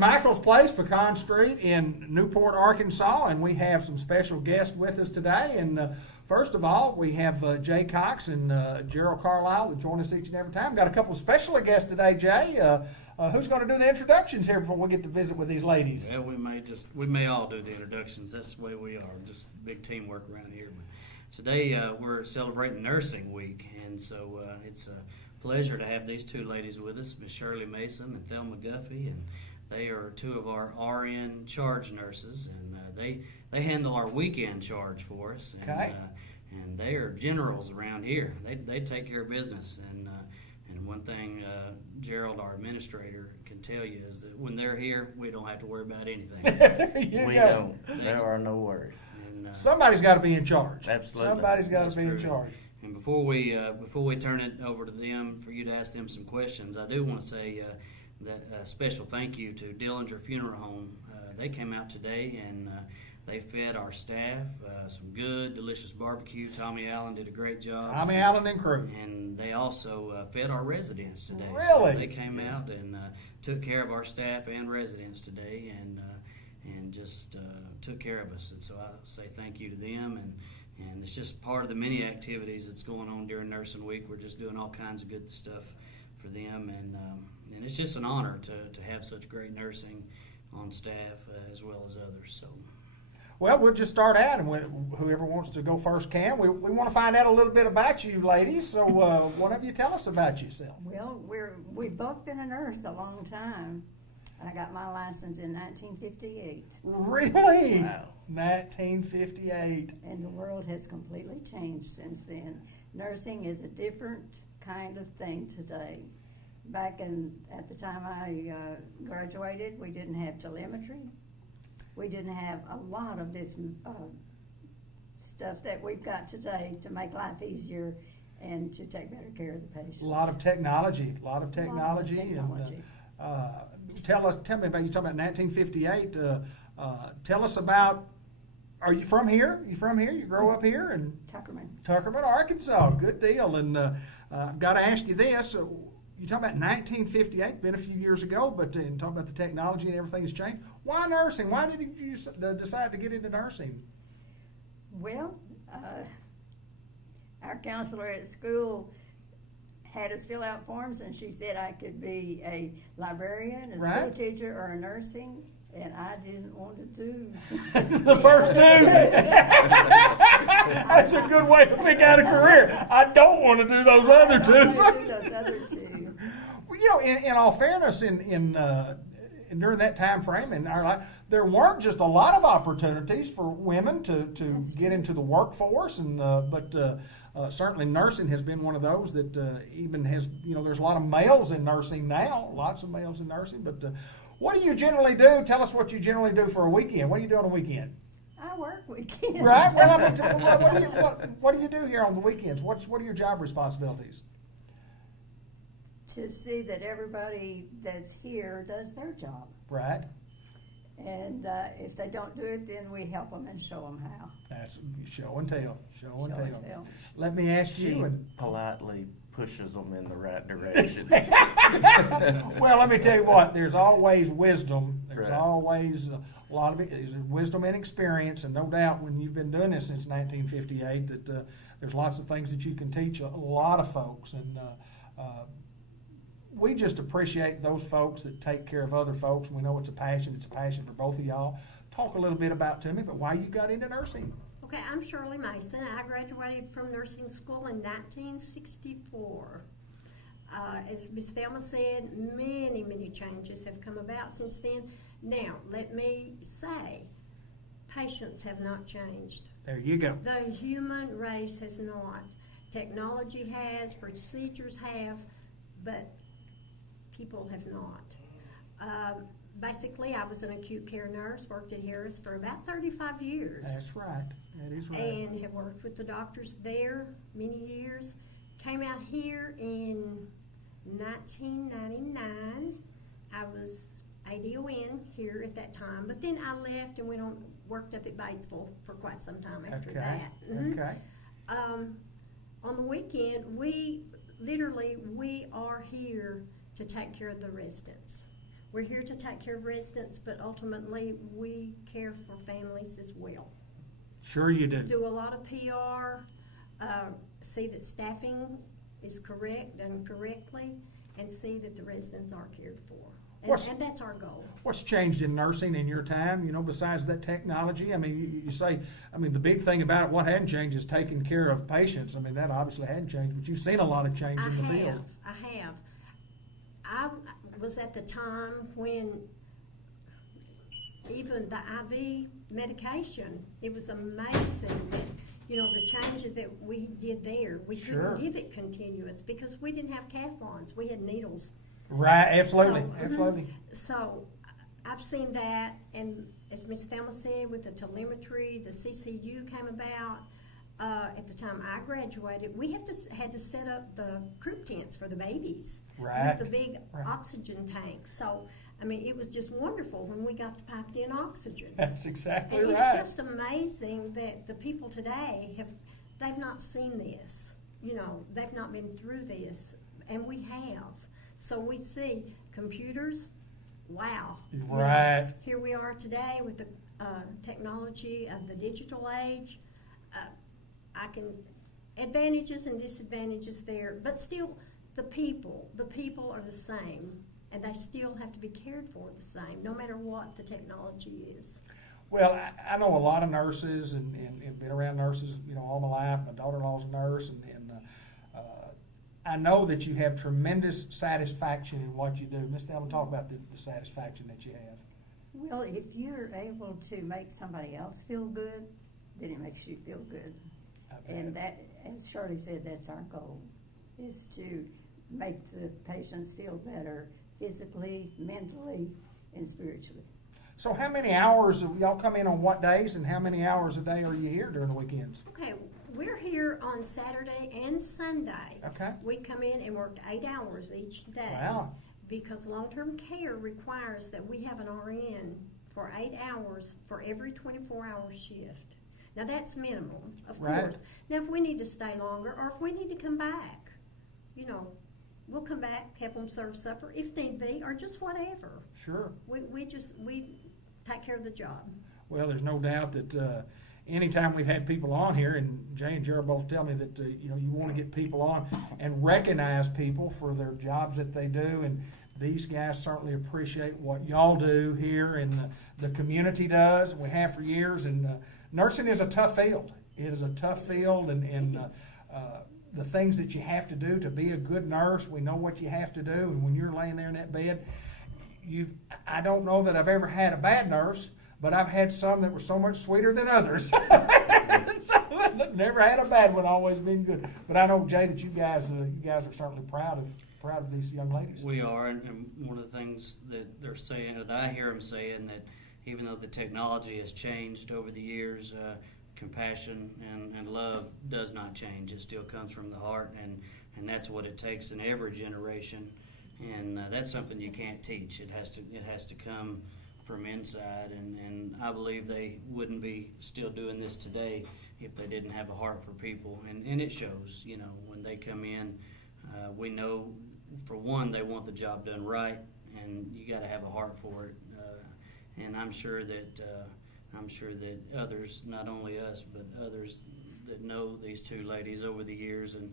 Michael's Place, Pecan Street in Newport, Arkansas, and we have some special guests with us today. And first of all, we have Jay Cox and Gerald Carlisle that join us each and every time. Got a couple of special guests today, Jay. Who's going to do the introductions here before we get to visit with these ladies? Yeah, we may all do the introductions. That's the way we are. Just big teamwork around here. But today we're celebrating Nursing Week, and so it's a pleasure to have these two ladies with us, Miss Shirley Mason and Thelma Guffey, and they are two of our RN charge nurses, and they handle our weekend charge for us. And, okay. And they are generals around here. They take care of business, and one thing Gerald, our administrator, can tell you is that when they're here, we don't have to worry about anything. We don't. There are no worries. And, somebody's got to be in charge. Absolutely. Somebody's got That's to be true. in charge. And before we turn it over to them for you to ask them some questions, I do want to say that a special thank you to Dillinger Funeral Home. They came out today and they fed our staff some good, delicious barbecue. Tommy Allen did a great job. Tommy Allen and crew. And they also fed our residents today. Really? So they came out and took care of our staff and residents today, and just took care of us. And so I say thank you to them. And it's just part of the many activities that's going on during Nursing Week. We're just doing all kinds of good stuff for them, and it's just an honor to have such great nursing on staff as well as others. So. Well, we'll just start out, and whoever wants to go first can. We want to find out a little bit about you, ladies. So, one of you tell us about yourself. Well, we've both been a nurse a long time. I got my license in 1958. Really? Wow. 1958. And the world has completely changed since then. Nursing is a different kind of thing today. Back at the time I graduated, we didn't have telemetry. We didn't have a lot of this stuff that we've got today to make life easier and to take better care of the patients. A lot of technology. And, tell me about, you talking about 1958. Tell us about, are you from here? You grow up here? And Tuckerman, Arkansas. Good deal. And I've got to ask you this. You talk about 1958, been a few years ago, but talk about the technology and everything has changed. Why nursing? Why did you decide to get into nursing? Well, our counselor at school had us fill out forms, and she said I could be a librarian, a school teacher, or a nursing, and I didn't want to do the first two. That's a good way to pick out a career. I don't want to do those other two. Well, in all fairness, in during that time frame in our life, there weren't just a lot of opportunities for women to get into the workforce, and but certainly nursing has been one of those that even has, there's a lot of males in nursing now, lots of males in nursing. But what do you generally do? Tell us what you generally do for a weekend. What do you do on a weekend? I work weekends. Right. Well, what do you do here on the weekends? What are your job responsibilities? To see that everybody that's here does their job. Right. And if they don't do it, then we help them and show them how. That's show and tell. Show and tell. Let me ask you. She politely pushes them in the right direction. Well, let me tell you what. There's always wisdom. There's right. always a lot of it. There's wisdom and experience, and no doubt when you've been doing this since 1958, that there's lots of things that you can teach a lot of folks. And we just appreciate those folks that take care of other folks. We know it's a passion. It's a passion for both of y'all. Talk a little bit about to me, but why you got into nursing. Okay, I'm Shirley Mason. I graduated from nursing school in 1964. As Ms. Thelma said, many, many changes have come about since then. Now, let me say, patients have not changed. There you go. The human race has not. Technology has, procedures have, but people have not. Basically, I was an acute care nurse, worked at Harris for about 35 years. That's right. That is right. And have worked with the doctors there many years. Came out here in 1999. I was ADON here at that time, but then I left and went on, worked up at Batesville for quite some time after that. Mm-hmm. Okay. On the weekend, we are here to take care of the residents. we're here to take care of residents, but ultimately we care for families as well. Sure you do. Do a lot of PR, see that staffing is correct and correctly, and see that the residents are cared for. And that's our goal. What's changed in nursing in your time, besides that technology? I mean, you say, the big thing about it, what hadn't changed is taking care of patients. I mean, that obviously hadn't changed, but you've seen a lot of change in the field. I have. I was at the time when even the IV medication, it was amazing that, the changes that we did there. We Sure. couldn't give it continuous because we didn't have Cathlons. We had needles. Right, absolutely, So, absolutely. So I've seen that, and as Ms. Thelma said, with the telemetry, the CCU came about. At the time I graduated, we had to set up the croup tents for the babies Right. with the big Right. oxygen tanks. So, it was just wonderful when we got the piped in oxygen. That's exactly And right. it's just amazing that the people today they've not seen this. They've not been through this, and we have. So we see computers, wow. Right. Here we are today with the technology of the digital age. Advantages and disadvantages there, but still the people are the same, and they still have to be cared for the same, no matter what the technology is. Well, I know a lot of nurses and been around nurses, all my life. My daughter-in-law's a nurse, and I know that you have tremendous satisfaction in what you do. Ms. Thelma, talk about the satisfaction that you have. Well, if you're able to make somebody else feel good, then it makes you feel good. And that, as Shirley said, that's our goal, is to make the patients feel better physically, mentally, and spiritually. So how many hours, y'all come in on what days, and how many hours a day are you here during the weekends? Okay, we're here on Saturday and Sunday. Okay. We come in and work 8 hours each day. Wow. Because long-term care requires that we have an RN for 8 hours for every 24-hour shift. Now, that's minimum, of Right. course. Now, if we need to stay longer or if we need to come back, we'll come back, help them serve supper if need be, or just whatever. Sure. We take care of the job. Well, there's no doubt that anytime we've had people on here, and Jay and Jared both tell me that you want to get people on and recognize people for their jobs that they do, and these guys certainly appreciate what y'all do here, and the community does. We have for years, and nursing is a tough field. It is a tough field, and the things that you have to do to be a good nurse, we know what you have to do, and when you're laying there in that bed, I don't know that I've ever had a bad nurse, but I've had some that were so much sweeter than others. Never had a bad one, always been good. But I know, Jay, that you guys are certainly proud of these young ladies. We are, and one of the things that they're saying, or that I hear them saying, that even though the technology has changed over the years, compassion and love does not change. It still comes from the heart, and that's what it takes in every generation. And that's something you can't teach. It has to come from inside, and I believe they wouldn't be still doing this today if they didn't have a heart for people. And it shows, when they come in, we know, for one, they want the job done right, and you got to have a heart for it. And I'm sure that others, not only us, but others that know these two ladies over the years, and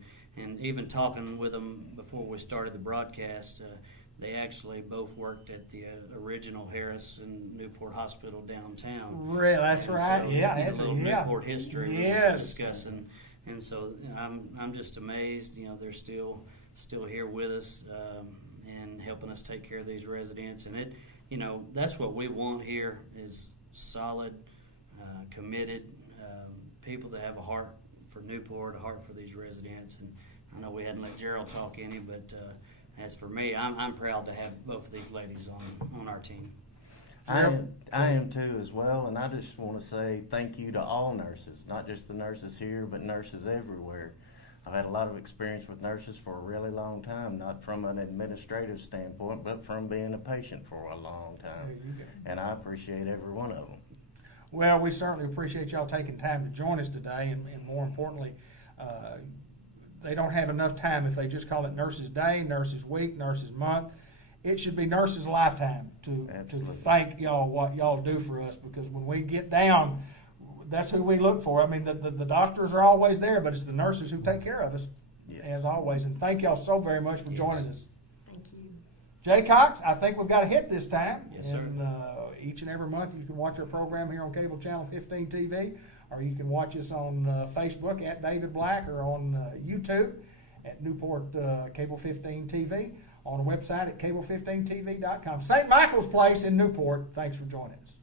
even talking with them before we started the broadcast, they actually both worked at the original Harris and Newport Hospital downtown. Really, that's And right. so, Yeah, a little Newport history we Yes. was discussing, and so I'm just amazed. They're still here with us and helping us take care of these residents, and that's what we want here is solid, committed people that have a heart for Newport, a heart for these residents. And I know we hadn't let Gerald talk any, but as for me, I'm proud to have both of these ladies on our team. I am too as well, and I just want to say thank you to all nurses, not just the nurses here, but nurses everywhere. I've had a lot of experience with nurses for a really long time, not from an administrative standpoint, but from being a patient for a long time. There you go. And I appreciate every one of them. Well, we certainly appreciate y'all taking time to join us today, and more importantly, they don't have enough time if they just call it Nurses Day, Nurses Week, Nurses Month. it should be nurses' lifetime to Absolutely. thank y'all what y'all do for us, because when we get down, that's who we look for. I mean, the doctors are always there, but it's the nurses who take care of us, Yes. as always. And thank y'all so very much for joining us. Thank you. Jay Cox, I think we've got a hit this time. Yes, sir. And each and every month you can watch our program here on Cable Channel 15 TV, or you can watch us on Facebook at David Black, or on YouTube at Newport Cable 15 TV, on the website at cable15tv.com. St. Michael's Place in Newport. Thanks for joining us.